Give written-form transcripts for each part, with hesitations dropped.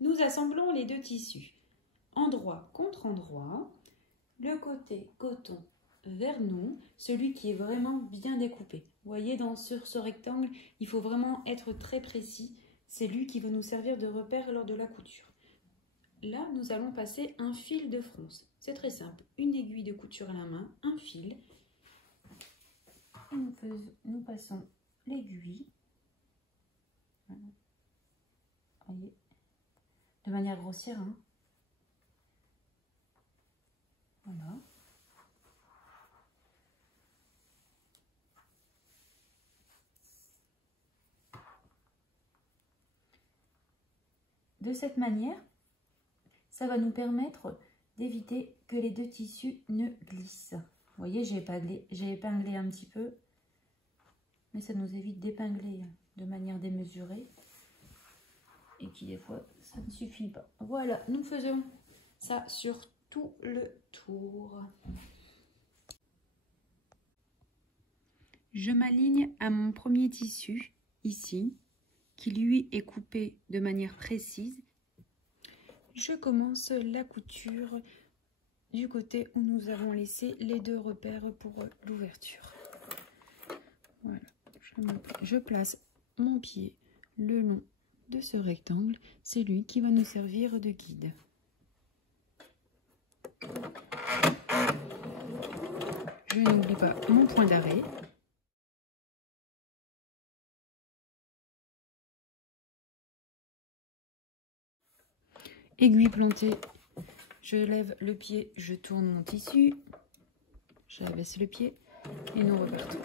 nous assemblons les deux tissus, endroit contre endroit, le côté coton vers nous, celui qui est vraiment bien découpé. Vous voyez, sur ce rectangle, il faut vraiment être très précis. C'est lui qui va nous servir de repère lors de la couture. Là, nous allons passer un fil de fronce. C'est très simple. Une aiguille de couture à la main, un fil. Nous passons l'aiguille. Voilà. Voyez, de manière grossière. Hein. Voilà. De cette manière, ça va nous permettre d'éviter que les deux tissus ne glissent. Vous voyez, j'ai épinglé un petit peu, mais ça nous évite d'épingler de manière démesurée et qui des fois, ça ne suffit pas. Voilà, nous faisons ça sur tout le tour. Je m'aligne à mon premier tissu, ici, qui lui est coupé de manière précise. Je commence la couture du côté où nous avons laissé les deux repères pour l'ouverture. Voilà, je place mon pied le long de ce rectangle, c'est lui qui va nous servir de guide. Je n'oublie pas mon point d'arrêt. Aiguille plantée, je lève le pied, je tourne mon tissu, j'abaisse le pied et nous repartons.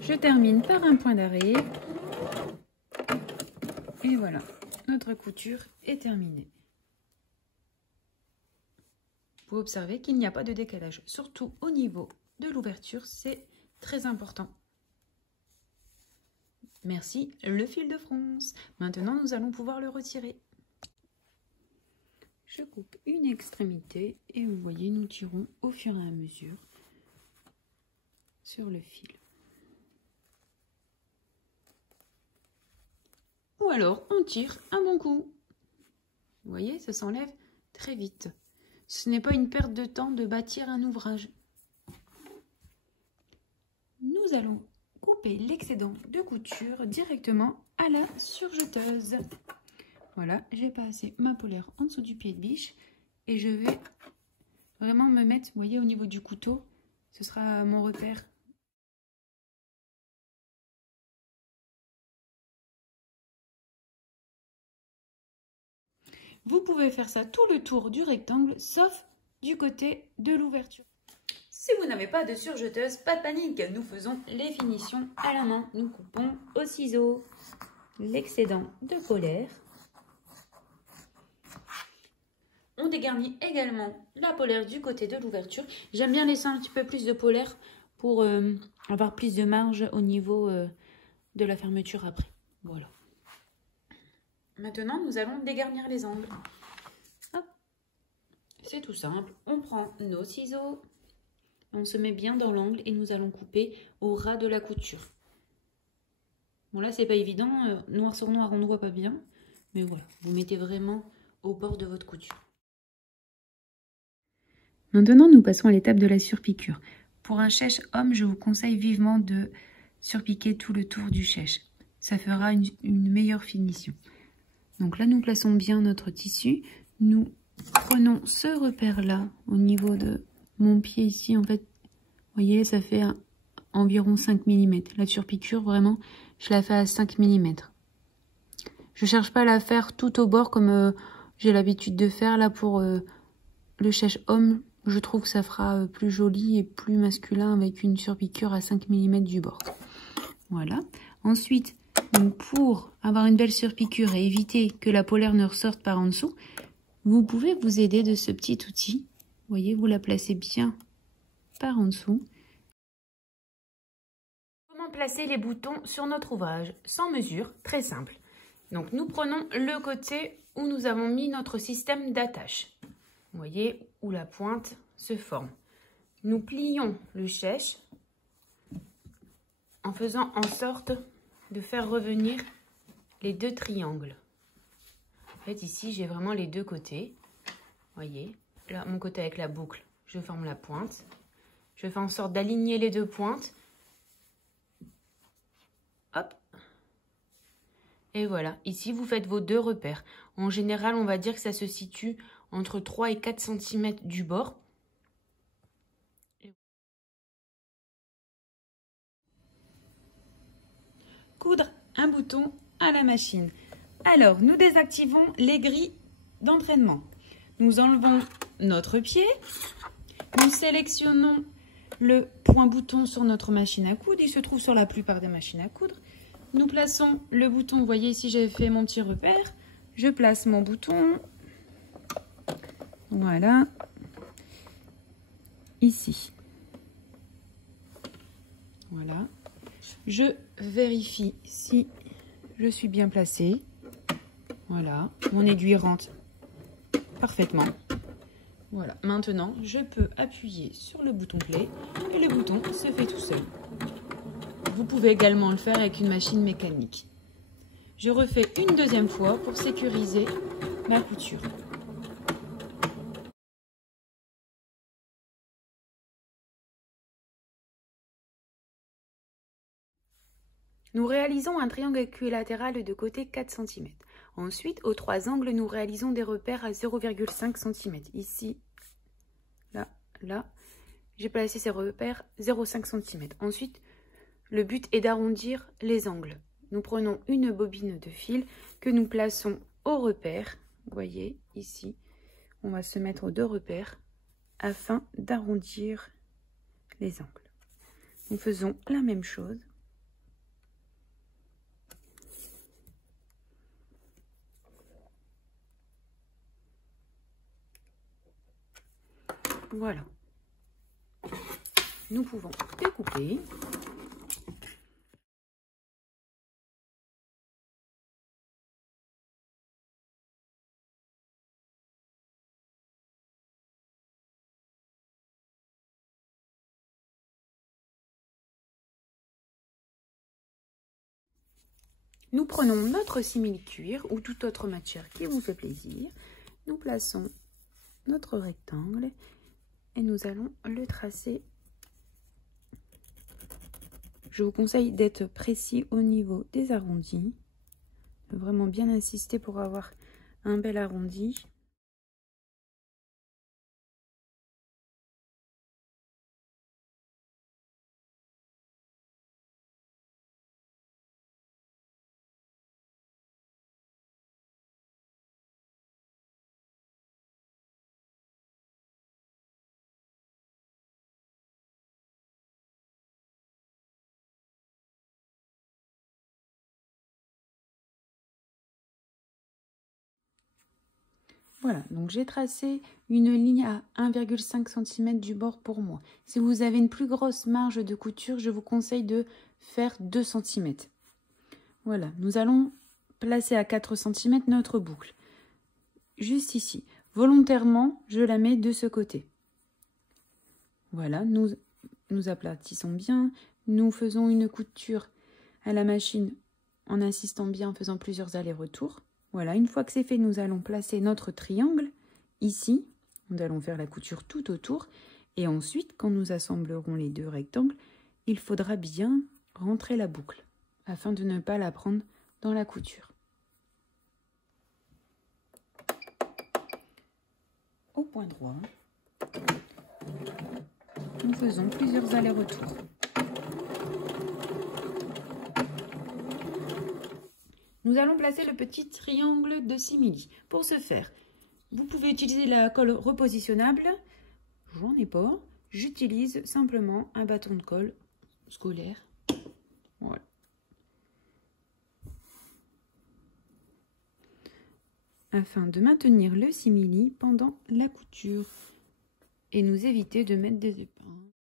Je termine par un point d'arrêt et voilà, notre couture est terminée. Vous observez qu'il n'y a pas de décalage, surtout au niveau de l'ouverture, c'est très important. Merci le fil de fronce. Maintenant, nous allons pouvoir le retirer. Je coupe une extrémité et vous voyez, nous tirons au fur et à mesure sur le fil. Ou alors, on tire un bon coup. Vous voyez, ça s'enlève très vite. Ce n'est pas une perte de temps de bâtir un ouvrage. Nous allons couper l'excédent de couture directement à la surjeteuse. Voilà, j'ai passé ma polaire en dessous du pied de biche et je vais vraiment me mettre, vous voyez, au niveau du couteau, ce sera mon repère. Vous pouvez faire ça tout le tour du rectangle, sauf du côté de l'ouverture. Si vous n'avez pas de surjeteuse, pas de panique, nous faisons les finitions à la main. Nous coupons au ciseau l'excédent de polaire. On dégarnit également la polaire du côté de l'ouverture. J'aime bien laisser un petit peu plus de polaire pour avoir plus de marge au niveau de la fermeture après. Voilà. Maintenant, nous allons dégarnir les angles. C'est tout simple. On prend nos ciseaux, on se met bien dans l'angle et nous allons couper au ras de la couture. Bon là, c'est pas évident. Noir sur noir, on ne voit pas bien. Mais voilà, vous mettez vraiment au bord de votre couture. Maintenant, nous passons à l'étape de la surpiqûre. Pour un chèche homme, je vous conseille vivement de surpiquer tout le tour du chèche. Ça fera une meilleure finition. Donc là, nous plaçons bien notre tissu. Nous prenons ce repère-là au niveau de mon pied ici. En fait, vous voyez, ça fait environ 5 mm. La surpiqûre, vraiment, je la fais à 5 mm. Je ne cherche pas à la faire tout au bord comme j'ai l'habitude de faire. Là, pour le chèche homme, je trouve que ça fera plus joli et plus masculin avec une surpiqûre à 5 mm du bord. Voilà. Ensuite, donc pour avoir une belle surpiqûre et éviter que la polaire ne ressorte par en dessous, vous pouvez vous aider de ce petit outil. Vous voyez, vous la placez bien par en dessous. Comment placer les boutons sur notre ouvrage? Sans mesure, très simple. Donc nous prenons le côté où nous avons mis notre système d'attache. Vous voyez, où la pointe se forme. nous plions le chèche en faisant en sorte de faire revenir les deux triangles. En fait, ici, j'ai vraiment les deux côtés. Voyez, là, mon côté avec la boucle, je forme la pointe. Je fais en sorte d'aligner les deux pointes. Hop. Et voilà, ici, vous faites vos deux repères. En général, on va dire que ça se situe entre 3 et 4 cm du bord. Coudre un bouton à la machine. Alors, nous désactivons les grilles d'entraînement. Nous enlevons notre pied. Nous sélectionnons le point bouton sur notre machine à coudre. Il se trouve sur la plupart des machines à coudre. Nous plaçons le bouton. Vous voyez ici, j'ai fait mon petit repère. Je place mon bouton. Voilà. Ici. Voilà. Je vérifie si je suis bien placée. Voilà. Mon aiguille rentre parfaitement. Voilà. Maintenant, je peux appuyer sur le bouton play et le bouton se fait tout seul. Vous pouvez également le faire avec une machine mécanique. Je refais une deuxième fois pour sécuriser ma couture. Nous réalisons un triangle équilatéral de côté 4 cm. Ensuite, aux trois angles, nous réalisons des repères à 0,5 cm. Ici, là, là, j'ai placé ces repères 0,5 cm. Ensuite, le but est d'arrondir les angles. Nous prenons une bobine de fil que nous plaçons au repère. Vous voyez, ici, on va se mettre aux deux repères afin d'arrondir les angles. Nous faisons la même chose. Voilà. Nous pouvons découper. Nous prenons notre simili-cuir ou toute autre matière qui vous fait plaisir. Nous plaçons notre rectangle et nous allons le tracer. Je vous conseille d'être précis au niveau des arrondis. Vraiment bien insister pour avoir un bel arrondi. Voilà, donc j'ai tracé une ligne à 1,5 cm du bord pour moi. Si vous avez une plus grosse marge de couture, je vous conseille de faire 2 cm. Voilà, nous allons placer à 4 cm notre boucle. Juste ici. Volontairement, je la mets de ce côté. Voilà, nous aplatissons bien. Nous faisons une couture à la machine en insistant bien, en faisant plusieurs allers-retours. Voilà, une fois que c'est fait, nous allons placer notre triangle ici. Nous allons faire la couture tout autour. Et ensuite, quand nous assemblerons les deux rectangles, il faudra bien rentrer la boucle afin de ne pas la prendre dans la couture. Au point droit, nous faisons plusieurs allers-retours. Nous allons placer le petit triangle de simili. Pour ce faire, vous pouvez utiliser la colle repositionnable. J'en ai pas. J'utilise simplement un bâton de colle scolaire. Voilà. Afin de maintenir le simili pendant la couture et nous éviter de mettre des épingles.